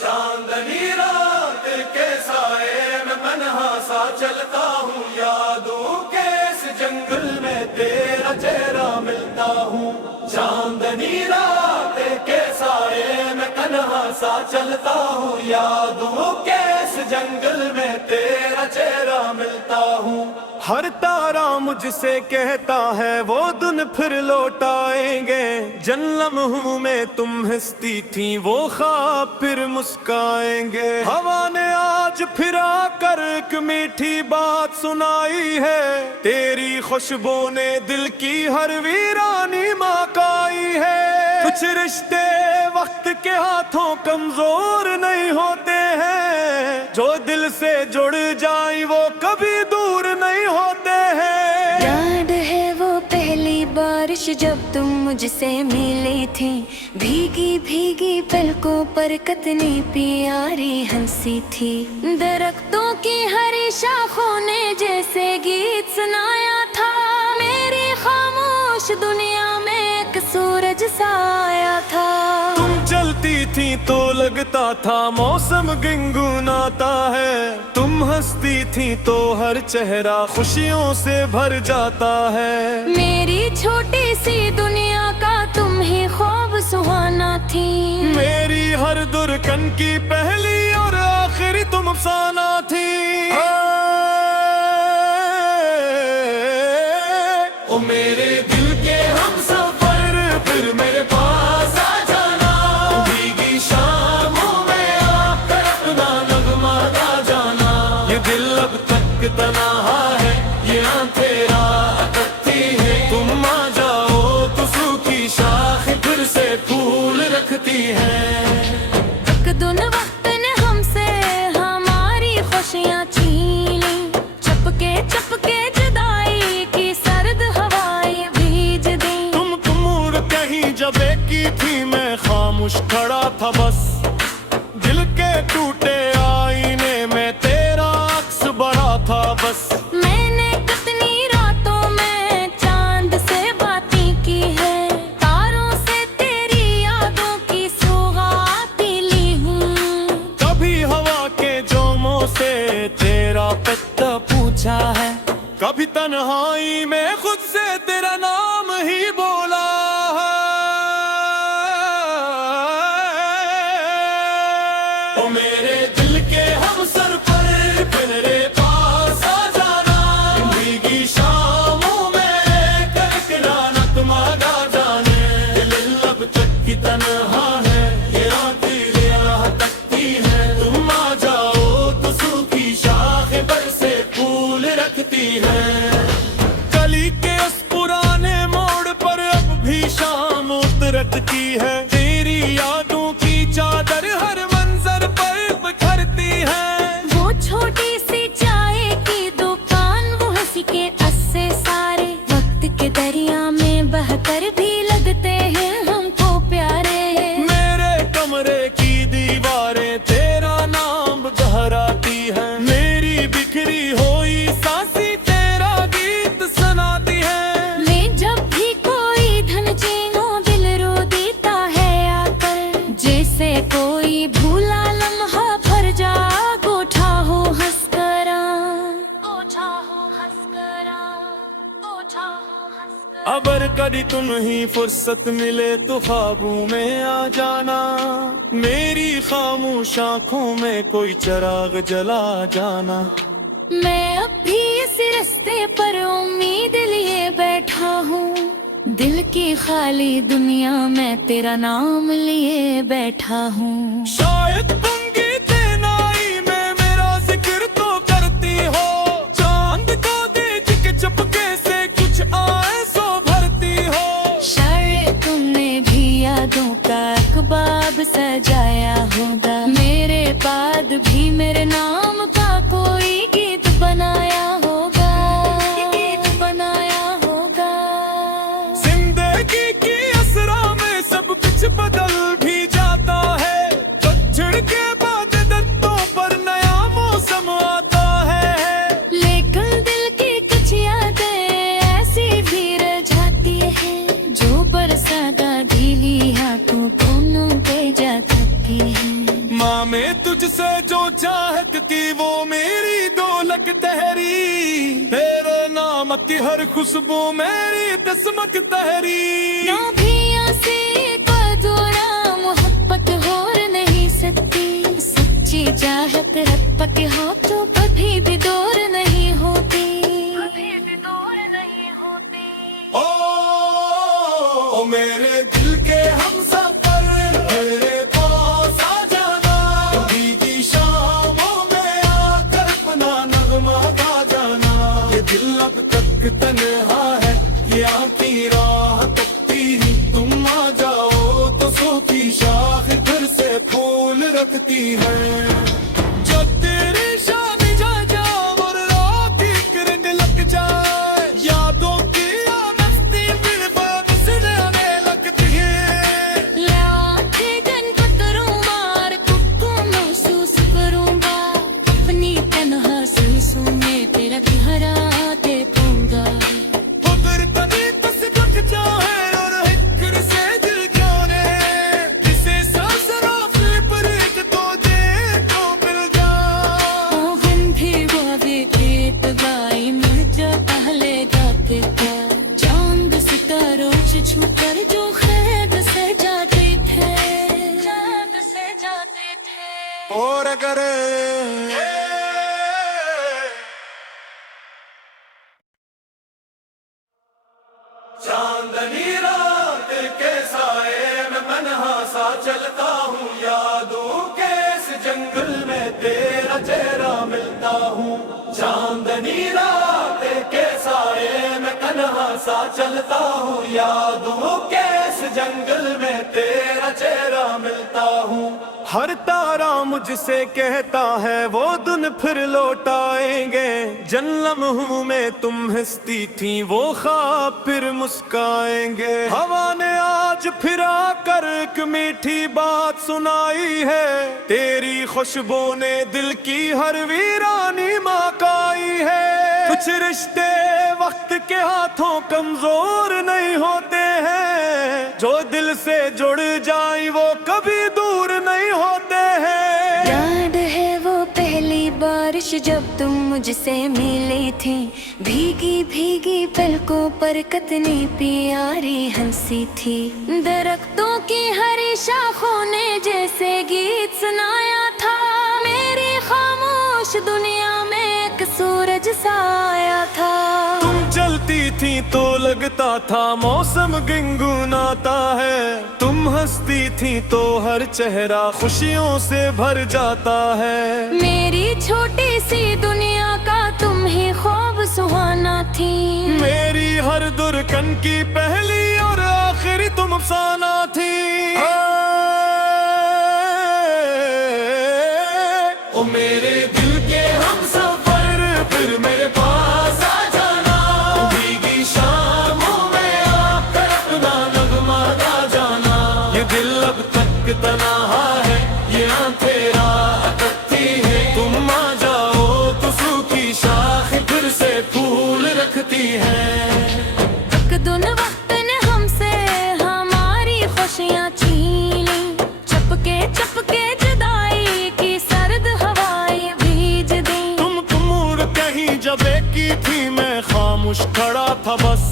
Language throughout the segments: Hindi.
चांदनी रात के साए में तन्हा सा चलता हूँ, यादों के इस जंगल में तेरा चेहरा मिलता हूँ। चांदनी रात के साए में तन्हा सा चलता हूँ, यादों के इस जंगल में तेरा चेहरा मिलता हूँ। हर तारा मुझसे कहता है वो दिन फिर लौट आएंगे, जिन लम्हों में तुम हंसती थी वो ख्वाब फिर मुस्काएंगे। हवा ने आज फिर आकर एक मीठी बात सुनाई है, तेरी खुशबू ने दिल की हर वीरानी महकाई है। कुछ रिश्ते वक्त के हाथों कमजोर नहीं होते हैं, जो दिल से जुड़ जाए वो कभी दूर नहीं होते हैं। याद है वो पहली बारिश जब तुम मुझसे मिले थे, भीगी भीगी पलकों पर कितनी प्यारी हंसी थी। दरख्तों की हरी शाखों ने जैसे गीत सुनाया था, मेरी खामोश दुनिया में एक सूरज सा आया था। तुम चलती थी तो लगता था मौसम गुनगुनाता है, तुम हंसती थी तो हर चेहरा खुशियों से भर जाता है। मेरी छोटी सी दुनिया का तुम ही ख्वाब सुहाना थी, मेरी हर दुर्कन की पहली और आखिरी तुम अफसाना थी। ओ मेरे दिल के हमसफर फिर मेरे पास आ जाना, भीगी शामों में आकर अपना नगमा गा जाना। ये दिल अब तक तन्हा है, ये तेरा अकत्ती है, तुम आ जाओ तो सूखी शाख फिर से फूल रखती है। एक दिन वक्त ने हमसे हमारी खुशियाँ छीनी, चपके चपके जुदाई की सर्द हवाएं भीज दी। तुम उड़ कहीं जब की थी मैं खामोश खड़ा था बस, दिल के टूटे आईने में तेरा अक्स बड़ा था बस। मैंने कितनी रातों में चांद से बातें की है, तारों से तेरी यादों की सौगातें ली हूँ। कभी हवा के जोमों से तेरा पता पूछा है, कभी तन्हाई में खुद से तेरा नाम ही बोला है। ओ मेरे दिल के हमसर पर मेरे पास आ जाना, भीगी शामों में करक रानत मांगा जाने। दिल अब तक की तन्हा है, ये तेरे राह तकती है, तुम आ जाओ तो सूखी शाख पर से फूल रखती है। गली के उस पुराने मोड़ पर अब भी शाम उतरती है, तेरी यादों की चादर हर मंजर पर बिखरती है। वो छोटी सी चाय की दुकान, वो हंसी के अस्से सारे वक्त के दरिया में बहकर भी लगते हैं हमको प्यारे। मेरे कमरे की दीवारें तेरा नाम दोहराती है, मेरी बिखरी हुई सांसें तेरा गीत सुनाती है। मैं जब भी कोई धन चीनो दिल रो देता है आकर, जैसे कोई भूला लम्हा भर जा गोठा हो हंसकरा, गोठा हो हंसकरा, गोठा हो हंसकरा। अगर कभी तुम ही फुर्सत मिले तो ख्वाबों में आ जाना, मेरी खामोश आँखों में कोई चिराग जला जाना। मैं अब भी इस रास्ते पर उम्मीद लिए बैठा हूँ, दिल की खाली दुनिया में तेरा नाम लिए बैठा हूँ। शायद तुम गीते नाई में मेरा जिक्र तो करती हो, चांद को देख के चुपके से कुछ आए सो भरती हो। शायद तुमने भी यादों का अखबाब सजाया होगा, मेरे बाद भी मेरे नाम का कोई गीत बनाया होगा, गीत बनाया होगा। जिंदगी की असरा में सब कुछ बदल भी जाता है, पतझड़ के बाद दत्तों पर नया मौसम आता है। लेकिन दिल की कुछ यादें ऐसी भी रह जाती है, जो बरसात गीली आंखों को पे जा सकती है। माँ में तुझसे जो चाहत की वो मेरी दौलत तहरी, तेरे नाम की हर खुशबू मेरी किस्मत तहरी। नौभिया से कदोरा मोहब्बत और नहीं सकती, सच्ची चाहत रब्बत हो तो कभी भी दूर नहीं होती, कभी भी दूर नहीं होती। ओ मेरे दिल के हम सफर, मेरे पास आ जाना, भीगी शामों में आकर अपना नगमा गा जाना। ये दिल अब तक तन्हा है, ये आँखी राह तकती है, तुम आ जाओ तो सूखी शाख फिर से फूल रखती है। जो तेरी शान जा जाओ और रात एक रंग लग जाए, यादों की मस्ती फिर बरसने लगती है। लाखे घंटा करूँ बार तुझको महसूस करूँगा, अपनी तन्हा सांसों में तेरा गहरा दे पाऊंगा। अगर तनी बस कट जाए और हिक्र से दिल जाने, इसे सांस रोकने पर एक तो दे तो मिल जा। हम भी गावे गीत गाए मुझे पहले गाते थे, चांद सितारों से छूकर जो खैद से जाते थे, चांद से जाते थे। और अगर चांदनी रात के साए में मनहा सा चलता हूँ, यादों के इस जंगल में तेरा चेहरा मिलता हूँ। चांदनी रात के साए में कन्हा सा चलता हूँ, यादों के इस जंगल में तेरा चेहरा मिलता हूँ। हर तारा मुझसे कहता है वो दिन फिर लौट आएंगे, जन्म हूँ में तुम हंसती थी वो ख्वाब फिर मुस्काएंगे। हवा ने आज फिर आकर एक मीठी बात सुनाई है, तेरी खुशबू ने दिल की हर वीरानी मकाई है। कुछ रिश्ते वक्त के हाथों कमजोर नहीं होते हैं, जो दिल से जुड़ जाए वो कभी दूर नहीं होते हैं। याद है वो पहली बारिश जब तुम मुझसे मिली थी, भीगी भीगी पलकों पर कितनी प्यारी हंसी थी। दरख्तों की हरी शाखों ने जैसे गीत सुनाया था, मेरी खामोश दुनिया में एक सूरज सा आया था। तुम चलती थी तो लगता था मौसम गुनगुनाता है, तुम हंसती थी तो हर चेहरा खुशियों से भर जाता है। मेरी छोटी सी दुनिया का तुम ही ख्वाब सुहाना थी, मेरी हर दुर्कन की पहली और आखिरी तुम अफसाना थी। ओ मेरे दिल के हम सफर, फिर मेरे पास आ जाना, भीगी शामों में आकर अपना नगमा गा जाना। ये दिल अब तक तन्हा है, ये आंखें राह तकती है, तुम आ जाओ तो सूखी शाख फिर से फूल रखती है। दुन वक्त ने हमसे हमारी खुशियाँ छीनी, चपके चपके जुदाई की सर्द हवाएं भीज दी। तुम उड़ कहीं जब की थी, मैं खामोश खड़ा था बस,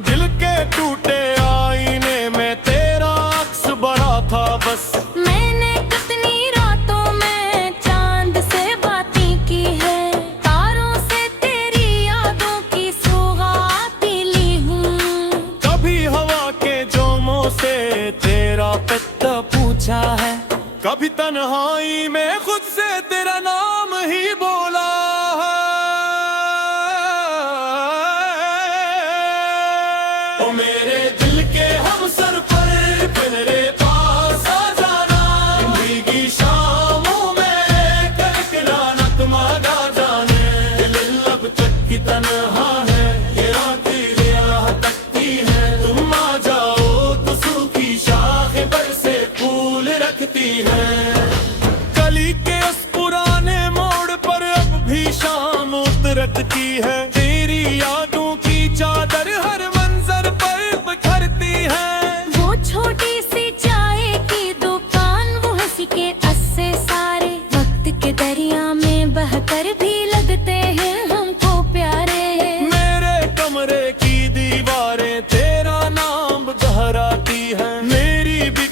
दिल के टूटे आईने में तेरा अक्स बड़ा था बस। मैंने कितनी रातों में चांद से बातें की है, तारों से तेरी यादों की सौगात ली हूँ। कभी हवा के जोमों से तेरा पता पूछा है, कभी तन्हाई में खुद से तेरा नाम ही बोला है। ओ मेरे दिल के हम सर पर, मेरे पास आ जाना, भीगी शामों में करकरा नगमा गा जाने। दिल अब तक की तन्हा है, ये आखिरी राह तकती है, तुम आ जाओ तो सूखी शाख पर से फूल रखती है। कली के उस पुराने मोड़ पर अब भी शाम उतरती है, तेरी यादों की चादर हर मंजर पर बिखरती है। वो छोटी सी चाय की दुकान, वो हंसी के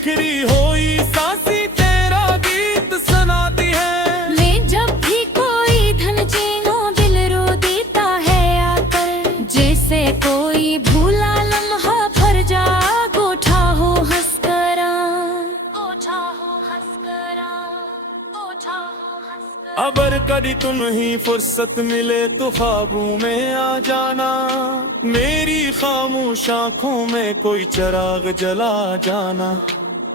बिखरी हुई सांसी तेरा गीत सुनाती है। मैं जब भी कोई धन चीनो दिल रो देता है आकर, जैसे कोई भूला लम्हा भर जा गोठा हो हंसकरा, गोठा हो हंसकरा, गोठा हो हंसकरा। अगर कभी तुम ही फुर्सत मिले तो ख्वाबों में आ जाना, मेरी खामोश आँखों में कोई चिराग जला जाना।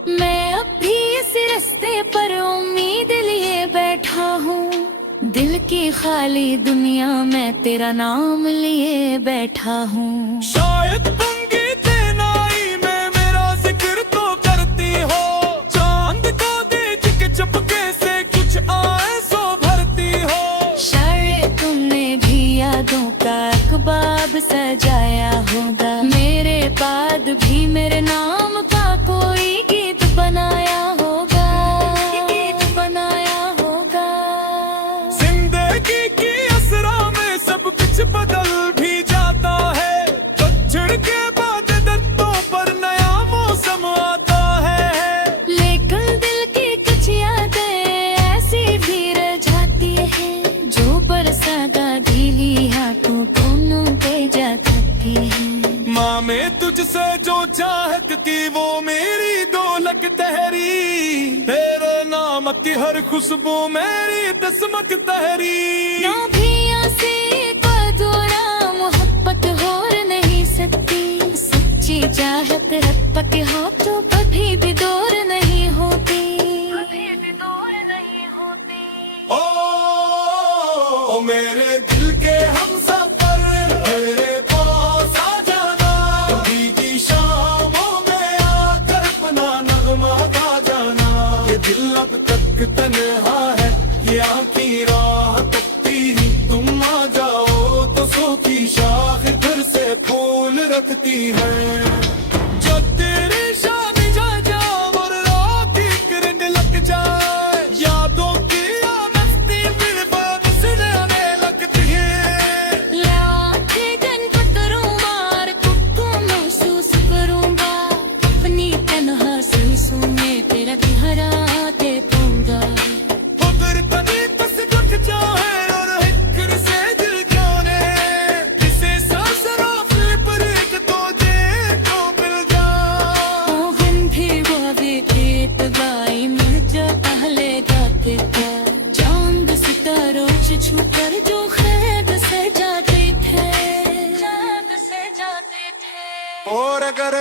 मैं अब भी इस रास्ते पर उम्मीद लिए बैठा हूँ, दिल की खाली दुनिया में तेरा नाम लिए बैठा हूँ। शायद तुम गीते नाई में मेरा जिक्र तो करती हो, चांद को देख के चुपके से कुछ आए सो भरती हो। शायद तुमने भी यादों का अखबाब सजाया होगा, मेरे बाद भी मेरे नाम का कोई गीत बनाया होगा, गीत बनाया होगा। जिंदगी की असरा में सब कुछ बदल भी जाता है, पतझड़ के बाद दर्दों पर नया मौसम आता है। लेकिन दिल की कुछ यादें ऐसी भी रह जाती है, जो बरसात गीली हाथों दोनों पे जा सकती है। माँ मैं तुझसे जो चाहत थी वो मेरी दौलत तहरी, तेरे नाम की हर खुशबू मेरी किस्मत तहरी। नौभियाँ से अधूरा मोहब्बत और नहीं सकती, सच्ची चाहत रब के हो तो कभी भी दूर नहीं होती, कभी भी दूर नहीं होती। ओ मेरे दिल के हमसफर, मेरे पास आ जाना, भीगी शामों में आकर अपना नगमा गा जाना। ये दिल अब तक तन्हा है, ये आँखी राह तकती ही, तुम आ जाओ तो सो की शाख फिर से फूल रखती है। जो तेरी शान जा जाओ और रात की किरण लग जाए, यादों की मस्ती फिर वापस आने लगती है। लाखे दिन पकड़ूंगा और तुझको महसूस करूंगा, अपनी तन्हा सांसों में तेरा ठहराते पाऊंगा। उधर तनी बस कट जाए और हिक्र से दिल जाने, इसे सांस राफे पर एक तो दे तो मिल जा। हम भी गावे गीत गाए मैं जो पहले गाते थे, चांद सितारों से छूकर जो खैद से जाते थे, खैद से जाते थे। और अगर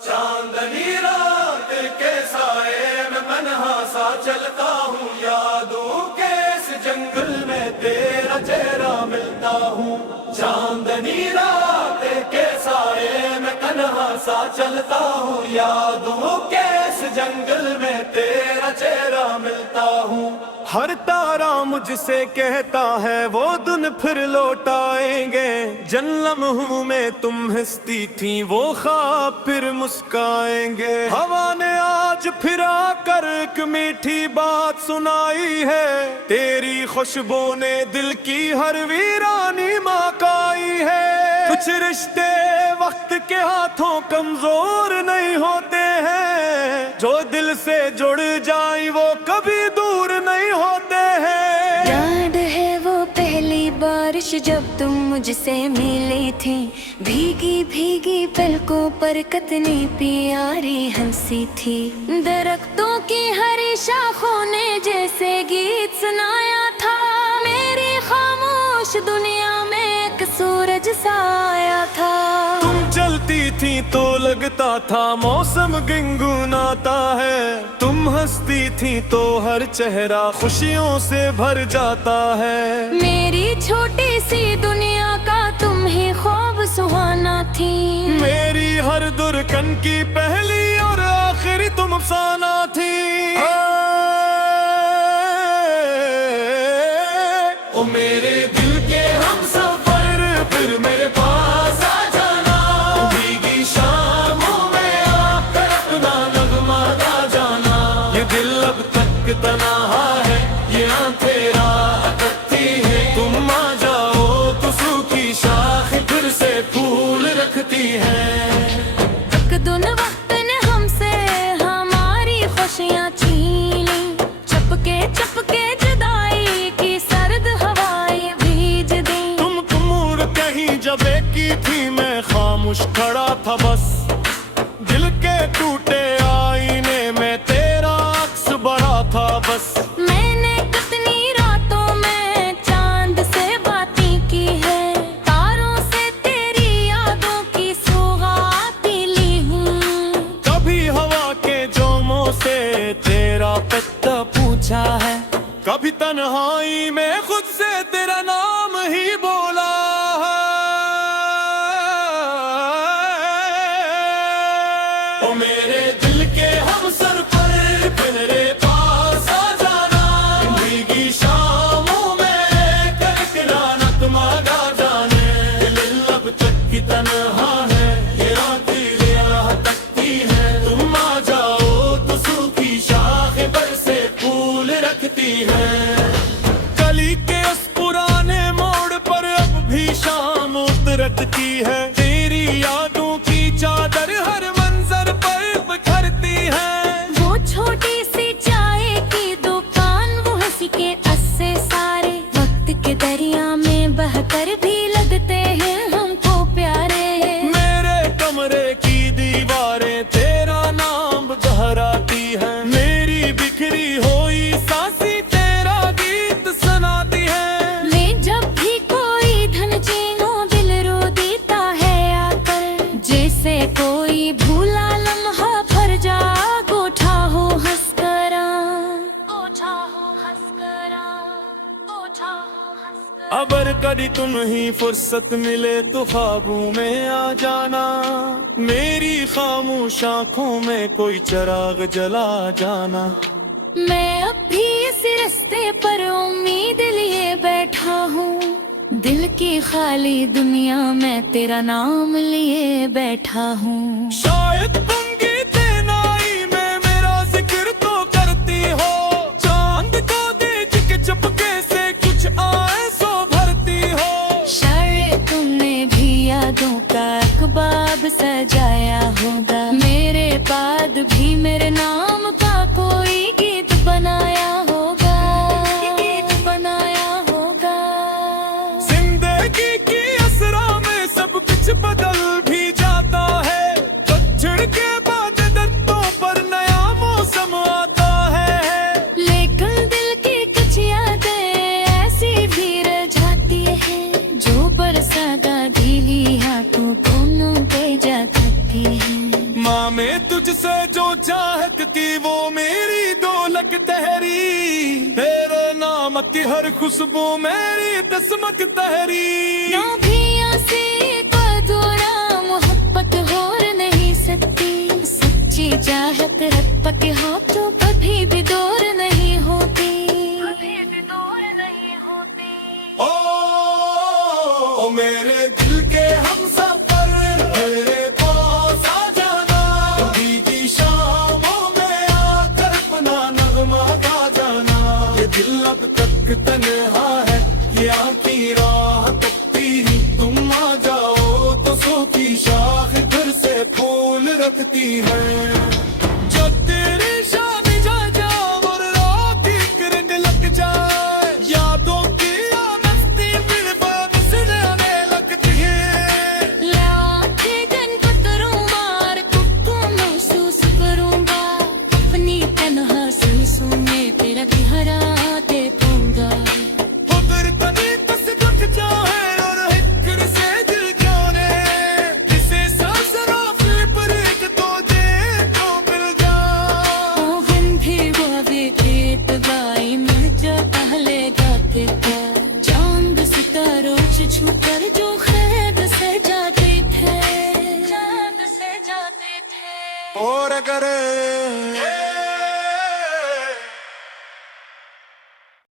चांदनी रात के साए में तन्हा सा चलता हूँ, यादों के इस जंगल में तेरा चेहरा मिलता हूँ। चांदनी रात के साए में तन्हा सा चलता हूँ, यादों के इस जंगल में तेरा चेहरा मिलता हूँ। हर तारा मुझसे कहता है वो दिन फिर लौट आएंगे, जिन लम्हों में तुम हंसती थी वो ख्वाब फिर मुस्काएंगे। हवा ने आज फिर आकर एक मीठी बात सुनाई है, तेरी खुशबू ने दिल की हर वीरानी महकाई है। कुछ रिश्ते वक्त के हाथों कमजोर नहीं होते हैं, जो दिल से जुड़ जाए वो कभी दूर नहीं होते हैं। याद है वो पहली बारिश जब तुम मुझसे मिली थी, भीगी भीगी पलकों पर कितनी प्यारी हंसी थी। दरख्तों की हरी शाखों ने जैसे गीत सुनाया था, मेरी खामोश दुनिया में एक सूरज सा आया था। तुम चलती थी तो लगता था मौसम गुनगुनाता है, तुम हंसती थी तो हर चेहरा खुशियों से भर जाता है। मेरी छोटी सी दुनिया का तुम ही ख्वाब सुहाना थी, मेरी हर दुर्कन की पहली और आखिरी तुम अफसाना थी। ओ मेरे दिल के हमसफर, फिर मेरे पास आ जाना, भीगी शामों में आकर अपना नगमा गा जाना। ये दिल अब तक तन्हा है, ये आँखें राह तकती है, तुम आ जाओ तो सूखी नहीं जब एक की थी मैं खामोश खड़ा था बस, दिल के टूटे आईने में तेरा अक्स बड़ा था बस। मैंने कितनी रातों में चांद से बातें की है, तारों से तेरी यादों की सौगात ली हूँ। कभी हवा के जोमों से तेरा पता पूछा है, कभी तन्हाई में खुद से तेरा नाम ही बोला है। ओ मेरे दिल के हम सर पर मेरे पास आ जाना, भीगी शामों में करकना नतमगा जाने। दिल अब तक की तन्हा है, ये आखिर राह तकती है, तुम आ जाओ तो सूखी शाख पर से फूल रखती है। गली के उस पुराने मोड़ पर अब भी शाम उतरती है, तेरी यादों की चादर हर मंजर पर बिखरती है। वो छोटी सी चाय की दुकान, वो हंसी के अस्से सारे, वक्त के दरिया में बहकर भी लगते हैं हमको प्यारे। मेरे कमरे की दीवारें तेरा नाम दोहराती है, मेरी बिखरी हुई सांसें तेरा गीत सुनाती है। मैं जब भी कोई धन चीनो दिल रो देता है आकर, जैसे कोई भूला लम्हा भर जा गोठा हो हंसकरा, गोठा हो हंसकरा, गोठा हो हंसकरा। अगर कभी तुम ही फुर्सत मिले तो ख्वाबों में आ जाना, मेरी खामोश आँखों में कोई चिराग जला जाना। मैं अब भी इस रास्ते पर उम्मीद लिए बैठा हूँ, दिल की खाली दुनिया में तेरा नाम लिए बैठा हूँ। शायद तुम गीते नाई में मेरा जिक्र तो करती हो, चांद को देख के चुपके से कुछ आए सो भरती हो। शायद तुमने भी यादों का अखबाब सजाया होगा, मेरे बाद भी मेरे नाम का कोई गीत बनाया होगा, गीत बनाया होगा। जिंदगी की असरा में सब कुछ बदल भी जाता है, पतझड़ के बाद दर्दों पर नया मौसम आता है। लेकिन दिल की कुछ यादें ऐसी भी रह जाती है, जो बरसागा गीली आंखों को न भेजा करती है। माँ में तुझसे जो चाहत थी वो मेरी दौलत तहरी, तेरे नाम की हर खुशबू मेरी तस्मत तहरी। नौभियाँ से अधूरा मोहब्बत और नहीं सकती, सच्ची चाहत रब पक हो तो कभी भी दूर नहीं होती, कभी भी दूर नहीं होती। ओ मेरे दिल के हम सफर मेरे पास आ जाना, भीगी शामों में आकर अपना नगमा गा जाना। ये दिल अब तक तन्हा है, ये आखिर राह तकती ही, तुम आ जाओ तो सूखी शाख फिर से फूल रखती है।